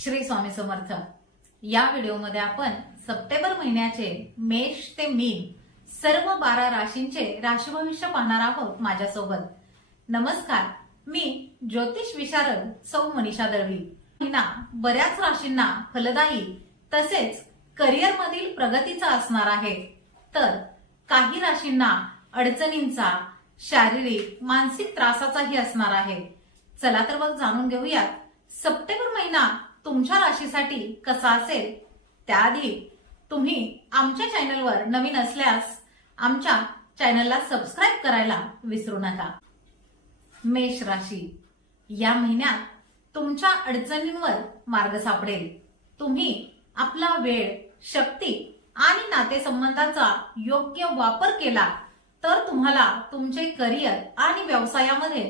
श्री स्वामी समर्थ. या व्हिडिओमध्ये आपण सप्टेंबर महिन्याचे मेष ते मीन सर्व बारा राशींचे राशी भविष्य पाहणार आहोत माझ्यासोबत. नमस्कार मी ज्योतिष विशारद सौ मनीषा दळवी. महिना बऱ्याच राशींना फलदायी तसेच करिअर मधील प्रगतीचा असणार आहे. तर काही राशींना अडचणींचा शारीरिक मानसिक त्रासाचाही असणार आहे. चला तर मग जाणून घेऊयात सप्टेंबर महिना तुमच्या राशीसाठी कसा असेल त्याआधी तुम्ही आमच्या चॅनलवर नवीन असल्यास आमच्या चॅनलला सबस्क्राईब करायला विसरू नका. मेष राशी. या महिन्यात तुमच्या अडचणींवर मार्ग सापडेल. तुम्ही आपला वेळ शक्ती आणि नातेसंबंधाचा योग्य वापर केला तर तुम्हाला तुमचे करिअर आणि व्यवसायामध्ये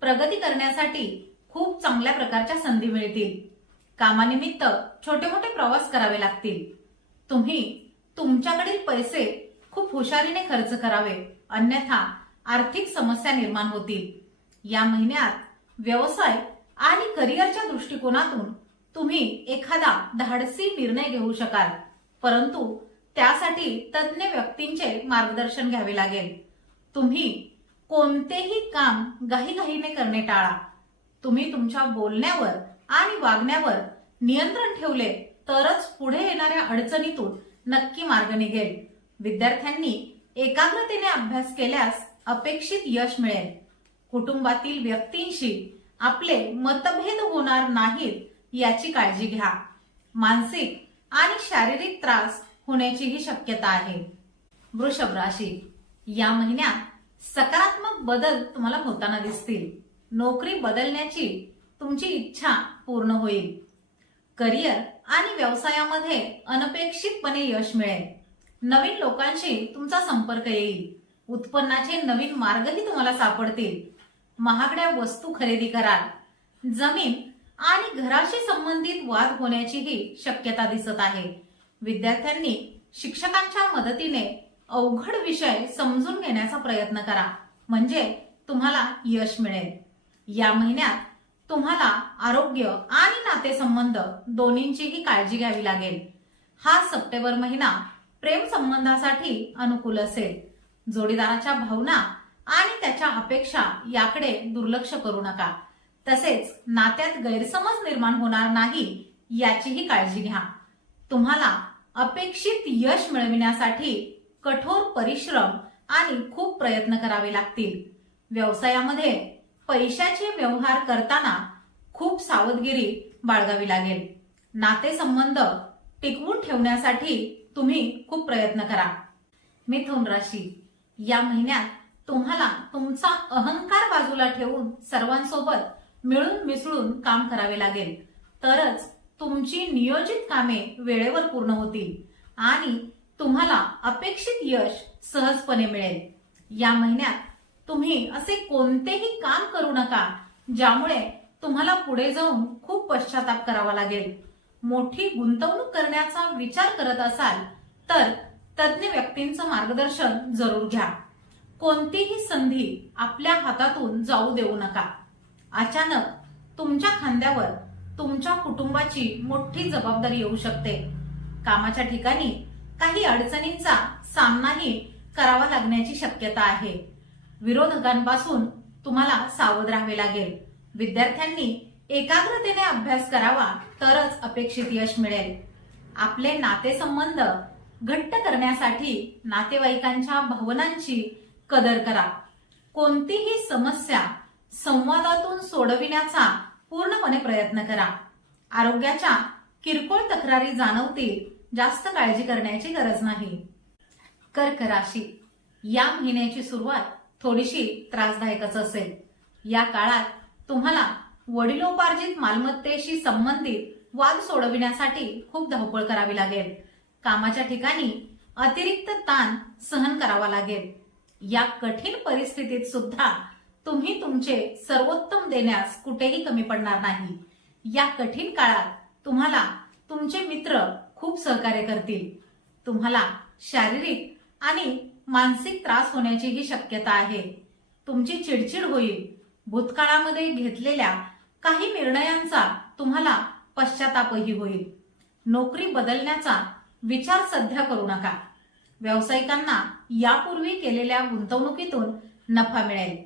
प्रगती करण्यासाठी खूप चांगल्या प्रकारच्या संधी मिळतील. कामानिमित्त छोटे मोठे प्रवास करावे लागतील. तुम्ही तुमच्याकडील पैसे खूप हुशारीने खर्च करावे अन्यथा आर्थिक समस्या निर्माण होतील. या महिन्यात व्यवसाय आणि करिअरच्या दृष्टिकोनातून तुम्ही एखादा धाडसी निर्णय घेऊ शकाल. परंतु त्यासाठी तज्ज्ञ व्यक्तींचे मार्गदर्शन घ्यावे लागेल. तुम्ही कोणतेही काम घाईघाईने करणे टाळा. तुम्ही तुमच्या बोलण्यावर आणि वागण्यावर नियंत्रण ठेवले तरच पुढे येणाऱ्या अडचणीतून नक्की मार्ग निघेल. विद्यार्थ्यांनी एकाग्रतेने अभ्यास केल्यास अपेक्षित यश मिळेल. कुटुंबातील व्यक्तींशी आपले मतभेद होणार नाहीत याची काळजी घ्या. मानसिक आणि शारीरिक त्रास होण्याचीही शक्यता आहे. वृषभ राशी. या महिन्यात सकारात्मक बदल तुम्हाला होताना दिसतील. नोकरी बदलण्याची तुमची इच्छा पूर्ण होईल. करिअर आणि व्यवसायामध्ये अनपेक्षितपणे यश मिळेल. नवीन लोकांशी तुमचा संपर्क येईल. उत्पन्नाचे नवीन मार्गही तुम्हाला सापडतील. महागड्या वस्तू खरेदी कराल. जमीन आणि घराशी संबंधित वाद होण्याचीही शक्यता दिसत आहे. विद्यार्थ्यांनी शिक्षकांच्या मदतीने अवघड विषय समजून घेण्याचा प्रयत्न करा. म्हणजे तुम्हाला यश मिळेल. या महिन्यात तुम्हाला आरोग्य आणि नातेसंबंध दोन्हींचीही काळजी घ्यावी लागेल. हा सप्टेंबर महिना प्रेम संबंधासाठी अनुकूल असेल. जोडीदाराच्या भावना आणि त्याच्या अपेक्षा याकडे दुर्लक्ष करू नका. तसेच नात्यात गैरसमज निर्माण होणार नाही याचीही काळजी घ्या. तुम्हाला अपेक्षित यश मिळविण्यासाठी कठोर परिश्रम आणि खूप प्रयत्न करावे लागतील. व्यवसायामध्ये पैशाचे व्यवहार करताना खूप सावधगिरी बाळगावी लागेल. नातेसंबंध टिकवून ठेवण्यासाठी तुम्ही खूप प्रयत्न करा. मिथुन राशी या महिन्यात तुम्हाला तुमचा अहंकार बाजूला ठेवून सर्वांसोबत मिळून मिसळून काम करावे लागेल. तरच तुमची नियोजित कामे वेळेवर पूर्ण होतील आणि तुम्हाला अपेक्षित यश सहजपणे मिळेल. या महिन्यात तुम्ही असे कोणतेही काम करू नका ज्यामुळे तुम्हाला पुढे जाऊन खूप पश्चाताप करावा लागेल. मोठी गुंतवणूक करण्याचा विचार करत असाल तर तज्ज्ञ व्यक्तींचं मार्गदर्शन जरूर घ्या. कोणतीही संधी आपल्या हातातून जाऊ देऊ नका. अचानक तुमच्या खांद्यावर तुमच्या कुटुंबाची मोठी जबाबदारी येऊ शकते. कामाच्या ठिकाणी काही अडचणींचा सामनाही करावा लागण्याची शक्यता आहे. विरोधकांपासून तुम्हाला सावध राहावे लागेल. विद्यार्थ्यांनी एकाग्रतेने अभ्यास करावा तरच अपेक्षित यश मिळेल. आपले नातेसंबंध घट्ट करण्यासाठी नातेवाईकांच्या भावनांची कदर करा. कोणतीही समस्या संवादातून सोडविण्याचा पूर्णपणे प्रयत्न करा. आरोग्याच्या किरकोळ तक्रारी जाणवतील जास्त काळजी करण्याची गरज नाही. कर्क राशी. या महिन्याची सुरुवात थोडीशी त्रासदायकच असेल. या काळात तुम्हाला वडिलोपार्जित मालमत्तेशी संबंधित वाद सोडविण्यासाठी खूप धावपळ करावी लागेल. कामाच्या ठिकाणी अतिरिक्त ताण सहन करावा लागेल. या कठीण परिस्थितीत सुद्धा तुम्ही तुमचे सर्वोत्तम देण्यास कुठेही कमी पडणार नाही. या कठीण काळात तुम्हाला तुमचे मित्र खूप सहकार्य करतील. तुम्हाला शारीरिक आणि मानसिक त्रास होण्याचीही शक्यता आहे. तुमची चिडचिड होईल. भूतकाळामध्ये घेतलेल्या काही निर्णयांचा तुम्हाला पश्चातापही होईल. नोकरी बदलण्याचा विचार सध्या करू नका. व्यावसायिकांना यापूर्वी केलेल्या गुंतवणुकीतून नफा मिळेल.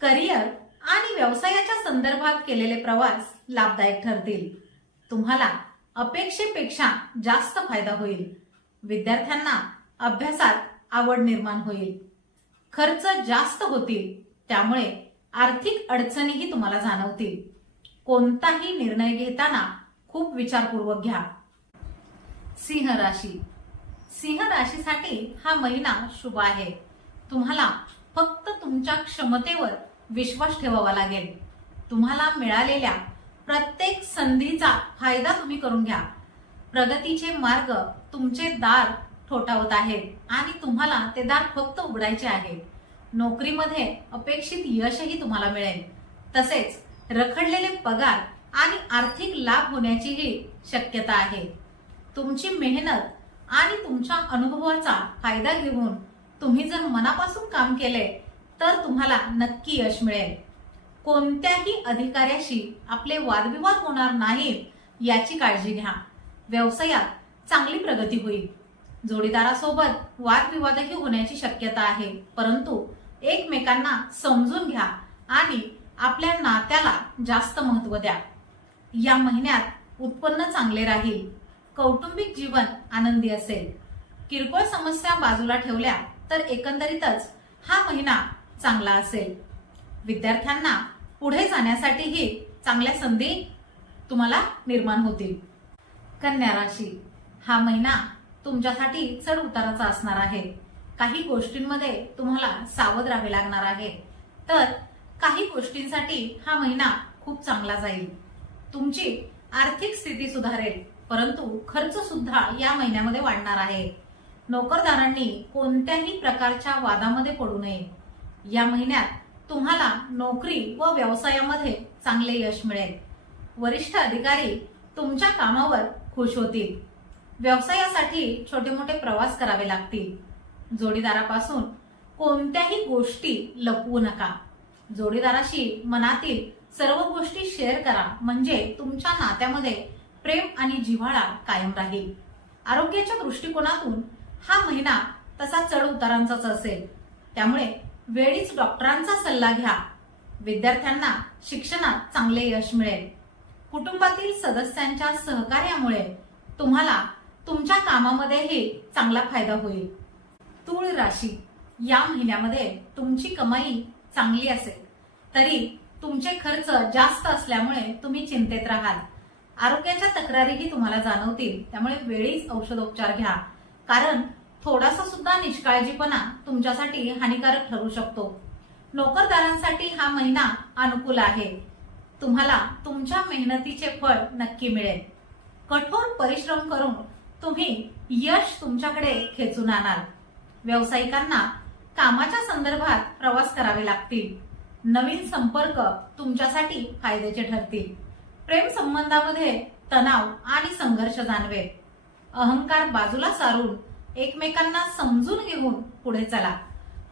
करिअर आणि व्यवसायाच्या संदर्भात केलेले प्रवास लाभदायक ठरतील. तुम्हाला अपेक्षेपेक्षा जास्त फायदा होईल. विद्यार्थ्यांना अभ्यासात आवड निर्माण होईल. खर्च जास्त होतील त्यामुळे आर्थिक अडचणीही तुम्हाला जाणवतील. कोणताही निर्णय घेताना खूप विचारपूर्वक घ्या. सिंह राशी. सिंह राशीसाठी हा महिना शुभ आहे. तुम्हाला फक्त तुमच्या क्षमतेवर विश्वास ठेवावा लागेल. तुम्हाला मिळालेल्या प्रत्येक संधीचा फायदा तुम्ही करून घ्या. प्रगतीचे मार्ग तुमचे दार ठोठावत आहेत आणि तुम्हाला ते दार फक्त उघडायचे आहे. नोकरीमध्ये अपेक्षित यशही तुम्हाला मिळेल. तसेच रखडलेले पगार आणि आर्थिक लाभ होण्याचीही शक्यता आहे. तुमची मेहनत आणि तुमच्या अनुभवाचा फायदा घेऊन तुम्ही जर मनापासून काम केले तर तुम्हाला नक्की यश मिळेल. कोणत्याही अधिकाऱ्याशी आपले वादविवाद होणार नाहीत याची काळजी घ्या. व्यवसायात चांगली प्रगती होईल. जोडीदारासोबत वादविवादही होण्याची शक्यता आहे. परंतु एकमेकांना समजून घ्या आणि आपल्या नात्याला जास्त महत्त्व द्या. या महिन्यात उत्पन्न चांगले राहील. कौटुंबिक जीवन आनंदी असेल. किरकोळ समस्या बाजूला ठेवल्या तर एकंदरीतच हा महिना चांगला असेल. विद्यार्थ्यांना पुढे जाण्यासाठीही चांगल्या संधी तुम्हाला निर्माण होतील. कन्या राशी. हा महिना तुमच्यासाठी चढ उताराचा असणार आहे. काही गोष्टींमध्ये तुम्हाला सावध राहावे लागणार आहे. तर काही गोष्टींसाठी हा महिना खूप चांगला जाईल. तुमची आर्थिक स्थिती सुधारेल परंतु खर्च सुद्धा या महिन्यामध्ये वाढणार आहे. नोकरदारांनी कोणत्याही प्रकारच्या वादामध्ये पडू नये. या महिन्यात तुम्हाला नोकरी व व्यवसायामध्ये चांगले यश मिळेल. वरिष्ठ अधिकारी तुमच्या कामावर खुश होतील. व्यवसायासाठी छोटे मोठे प्रवास करावे लागतील. जोडीदारापासून कोणत्याही गोष्टी लपवू नका. जोडीदाराशी मनातील सर्व गोष्टी शेअर करा म्हणजे तुमच्या नात्यामध्ये प्रेम आणि जिव्हाळा कायम राहील. आरोग्याच्या दृष्टिकोनातून हा महिना तसा चढ उतारांचाच असेल. त्यामुळे वेळीच डॉक्टरांचा सल्ला घ्या. विद्यार्थ्यांना शिक्षणात चांगले यश मिळेल. कुटुंबातील सदस्यांच्या सहकार्यामुळे तुम्हाला तुमच्या कामामध्येही चांगला फायदा होईल. तूळ राशी या महिन्यामध्ये तुमची कमाई चांगली असेल. तरी तुमचे खर्च जास्त असल्यामुळे तुम्ही चिंतेत राहाल. आरोग्याच्या तक्रारीही तुम्हाला जाणवतील. त्यामुळे वेळीच औषधोपचार घ्या. कारण थोडासा सुद्धा निष्काळजीपणा तुमच्यासाठी हानिकारक ठरू शकतो. नोकरदारांसाठी हा महिना अनुकूल आहे. तुम्हाला तुमच्या मेहनतीचे फळ नक्की मिळेल. कठोर परिश्रम करून तुम्ही यश तुमच्याकडे खेचून आणाल. व्यावसायिकांना कामाच्या संदर्भात प्रवास करावे लागतील. नवीन संपर्क तुमच्यासाठी फायद्याचे ठरतील. प्रेम संबंधामध्ये तणाव आणि संघर्ष जाणवेल. अहंकार बाजूला सारून एकमेकांना समजून घेऊन पुढे चला.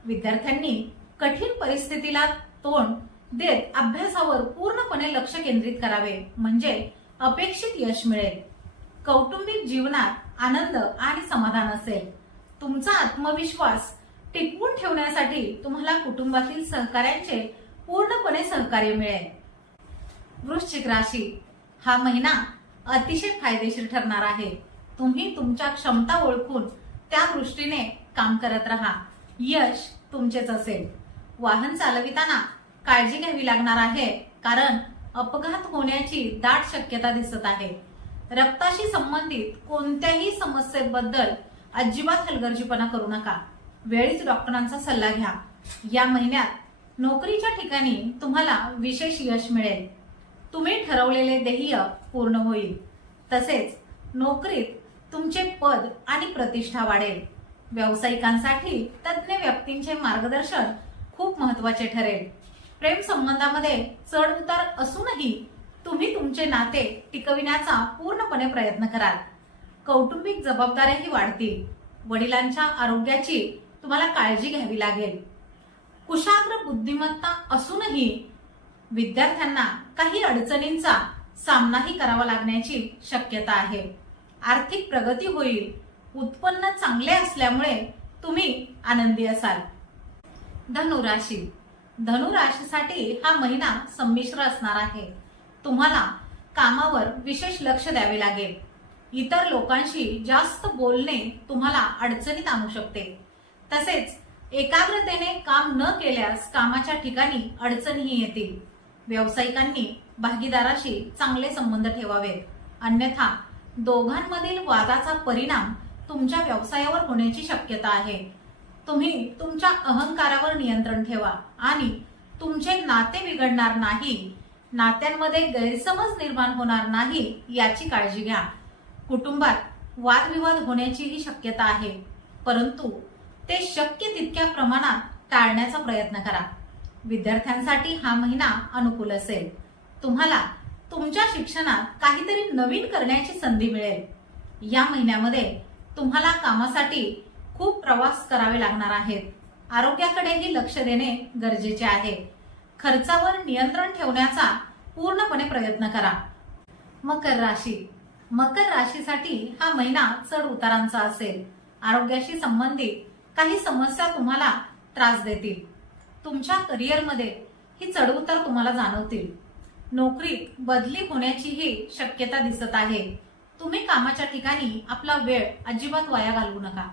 विद्यार्थ्यांनी कठीण परिस्थितीला तोंड देत अभ्यासावर पूर्णपणे लक्ष केंद्रित करावे म्हणजे अपेक्षित यश मिळेल. कौटुंबिक जीवनात आनंद आणि समाधान असेल. तुमचा आत्मविश्वास टिकवून ठेवण्यासाठी तुम्हाला कुटुंबातील सहकार्यांचे पूर्णपणे सहकार्य मिळेल. वृश्चिक राशी हा महिना अतिशय फायदेशीर ठरणार आहे. तुम्ही तुमच्या क्षमता ओळखून त्या दृष्टीने काम करत राहा. यश तुमचेच असेल. वाहन चालविताना काळजी घ्यावी लागणार आहे कारण अपघात होण्याची दाट शक्यता दिसत आहे. रक्ताशी संबंधित कोणत्याही समस्येबद्दल अजिबात हलगर्जीपणा करू नका. वेळीच डॉक्टरांचा सल्ला घ्या. या महिन्यात नोकरीच्या ठिकाणी तुम्हाला विशेष यश मिळेल. तुम्ही ठरवलेले ध्येय पूर्ण होईल. तसेच नोकरीत तुमचे पद आणि प्रतिष्ठा वाढेल. व्यावसायिकांसाठी तज्ज्ञ व्यक्तींचे मार्गदर्शन खूप महत्त्वाचे ठरेल. प्रेम संबंधामध्ये चढ उतार असूनही तुम्ही तुमचे नाते टिकविण्याचा पूर्णपणे प्रयत्न कराल. कौटुंबिक जबाबदाऱ्याही वाढतील. वडिलांच्या आरोग्याची तुम्हाला काळजी घ्यावी लागेल. कुशाग्र बुद्धिमत्ता असूनही विद्यार्थ्यांना काही अडचणींचा सामनाही करावा लागण्याची शक्यता आहे. आर्थिक प्रगती होईल. उत्पन्न चांगले असल्यामुळे तुम्ही आनंदी असाल. धनुराशी. धनुराशीसाठी हा महिना संमिश्र असणार आहे. तुम्हाला कामावर विशेष लक्ष द्यावे लागेल. इतर लोकांशी जास्त बोलणे तुम्हाला अडचणीत आणू शकते. तसेच एकाग्रतेने काम न केल्यास कामाच्या ठिकाणी अडचणीही येतील. व्यावसायिकांनी भागीदाराशी चांगले संबंध ठेवावेत. अन्यथा दोघांमधील वादाचा परिणाम तुमच्या व्यवसायावर होण्याची शक्यता आहे. तुम्ही तुमच्या अहंकारावर नियंत्रण ठेवा आणि तुमचे नाते बिघडणार नाही नात्यांमध्ये गैरसमज निर्माण होणार नाही याची काळजी घ्या. कुटुंबात वादविवाद होण्याचीही शक्यता आहे. परंतु ते शक्य तितक्या प्रमाणात टाळण्याचा प्रयत्न करा. विद्यार्थ्यांसाठी हा महिना अनुकूल असेल. तुम्हाला तुमच्या शिक्षणात काहीतरी नवीन करण्याची संधी मिळेल. या महिन्यामध्ये तुम्हाला कामासाठी खूप प्रवास करावे लागणार आहेत. आरोग्याकडेही लक्ष देणे गरजेचे आहे. खर्चावर नियंत्रण ठेवण्याचा पूर्णपणे प्रयत्न करा. मकर राशी. मकर राशीसाठी हा महिना चढ उतारांचा असेल. आरोग्याशी संबंधित काही समस्या तुम्हाला त्रास देतील. तुमच्या करिअरमध्ये ही चढउतार तुम्हाला जाणवतील. नोकरीत बदली होण्याचीही शक्यता दिसत आहे. तुम्ही कामाच्या ठिकाणी आपला वेळ अजिबात वाया घालवू नका.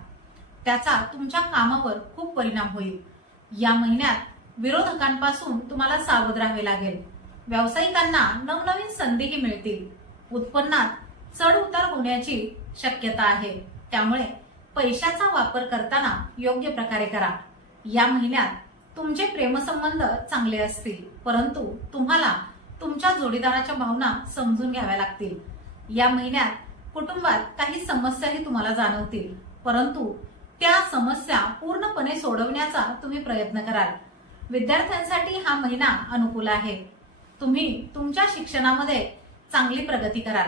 त्याचा तुमच्या कामावर खूप परिणाम होईल. या महिन्यात विरोधकांपासून तुम्हाला सावध राहावे लागेल. व्यावसायिकांना नवनवीन संधीही मिळतील. उत्पन्नात चढ उतार होण्याची शक्यता आहे. त्यामुळे पैशाचा वापर करताना योग्य प्रकारे करा. या महिन्यात तुमचे प्रेमसंबंध चांगले असतील परंतु तुम्हाला तुमच्या जोडीदाराच्या भावना समजून घ्याव्या लागतील. या महिन्यात कुटुंबात काही समस्याही तुम्हाला जाणवतील परंतु त्या समस्या पूर्णपणे सोडवण्याचा तुम्ही प्रयत्न कराल. विद्यार्थ्यांसाठी हा महिना अनुकूल आहे. तुम्ही तुमच्या शिक्षणामध्ये चांगली प्रगती कराल.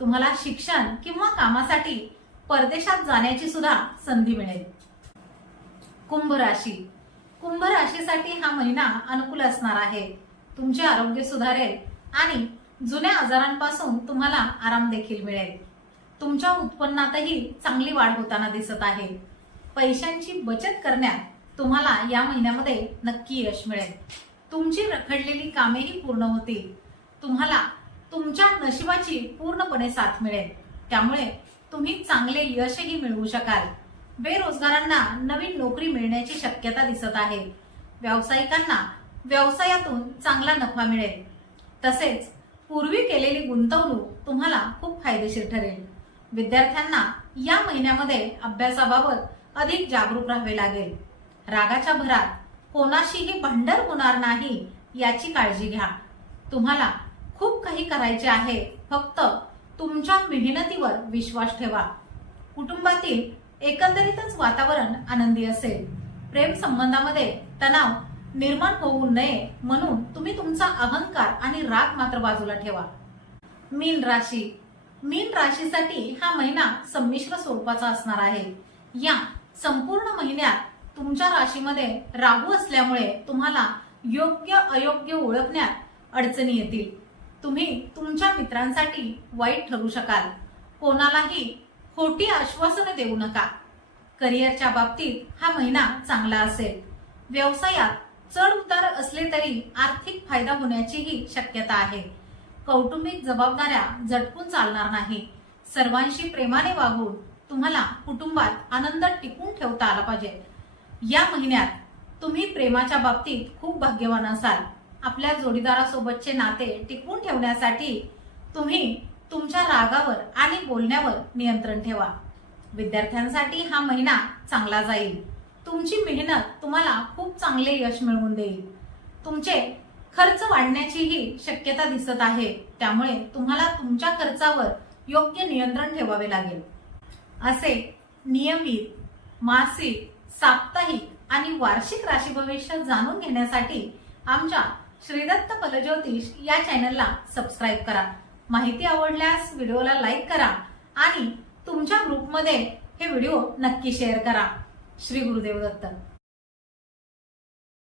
तुम्हाला शिक्षण किंवा कामासाठी परदेशात जाण्याची सुद्धा संधी मिळेल. कुंभ राशी. कुंभ राशीसाठी हा महिना अनुकूल असणार आहे. तुमचे आरोग्य सुधारेल आणि जुन्या आजारांपासून तुम्हाला आराम देखील मिळेल. तुमच्या उत्पन्नातही चांगली वाढ होताना दिसत आहे. पैशांची बचत करण्यात तुम्हाला या महिन्यामध्ये नक्की यश मिळेल. तुमची रखडलेली कामेही पूर्ण होतील. तुम्हाला तुमच्या नशिबाची पूर्णपणे साथ मिळेल. त्यामुळे तुम्ही चांगले यशही मिळवू शकाल. बेरोजगारांना नवीन नोकरी मिळण्याची शक्यता दिसत आहे. व्यावसायिकांना व्यवसायातून चांगला नफा मिळेल. तसेच पूर्वी केलेली गुंतवणूक तुम्हाला खूप फायदेशीर ठरेल. विद्यार्थ्यांना या महिन्यामध्ये अभ्यासाबाबत अधिक जागरूक राहावे लागेल. रागाच्या भरात कोणाशीही भांडण होणार नाही याची काळजी घ्या. तुम्हाला खूप काही करायचे आहे फक्त तुमच्या मेहनतीवर विश्वास ठेवा. कुटुंबातील एकंदरीतच वातावरण आनंदी असेल. प्रेम संबंधामध्ये तणाव निर्माण होऊ नये म्हणून तुम्ही तुमचा अहंकार आणि राग मात्र बाजूला ठेवा. मीन राशी. मीन राशीसाठी हा महिना संमिश्र स्वरूपाचा असणार आहे. या संपूर्ण महिन्यात तुमच्या राशीमध्ये राहू असल्यामुळे तुम्हाला योग्य अयोग्य ओळखण्यात अडचणी येतील. तुम्ही तुमच्या मित्रांसाठी वाईट ठरू शकाल. कोणालाही खोटी आश्वासनं देऊ नका. करिअरच्या बाबतीत हा महिना चांगला असेल. व्यवसायात चढ उतार असले तरी आर्थिक फायदा होण्याचीही शक्यता आहे. कौटुंबिक जबाबदाऱ्या झटकून चालणार नाही. सर्वांशी प्रेमाने वागून तुम्हाला कुटुंबात आनंद टिकून ठेवता आला पाहिजे. या महिन्यात तुम्ही प्रेमाच्या बाबतीत खूप भाग्यवान असाल. आपल्या जोडीदारासोबतचे नाते टिकवून ठेवण्यासाठी तुम्ही तुमच्या रागावर आणि बोलण्यावर नियंत्रण ठेवा. विद्यार्थ्यांसाठी हा महिना चांगला जाईल. तुमची मेहनत तुम्हाला खूप चांगले यश मिळवून देईल. तुमचे खर्च वाढण्याचीही शक्यता दिसत आहे. त्यामुळे तुम्हाला तुमच्या खर्चावर योग्य नियंत्रण ठेवावे लागेल. असे नियमित मासिक साप्ताहिक आणि वार्षिक राशी भविष्य जाणून घेण्यासाठी आमच्या श्रीदत्त फलज्योतिष या चॅनलला सबस्क्राईब करा. माहिती आवडल्यास व्हिडिओला लाईक करा आणि तुमच्या ग्रुपमध्ये हे व्हिडिओ नक्की शेअर करा. श्री गुरुदेव दत्त.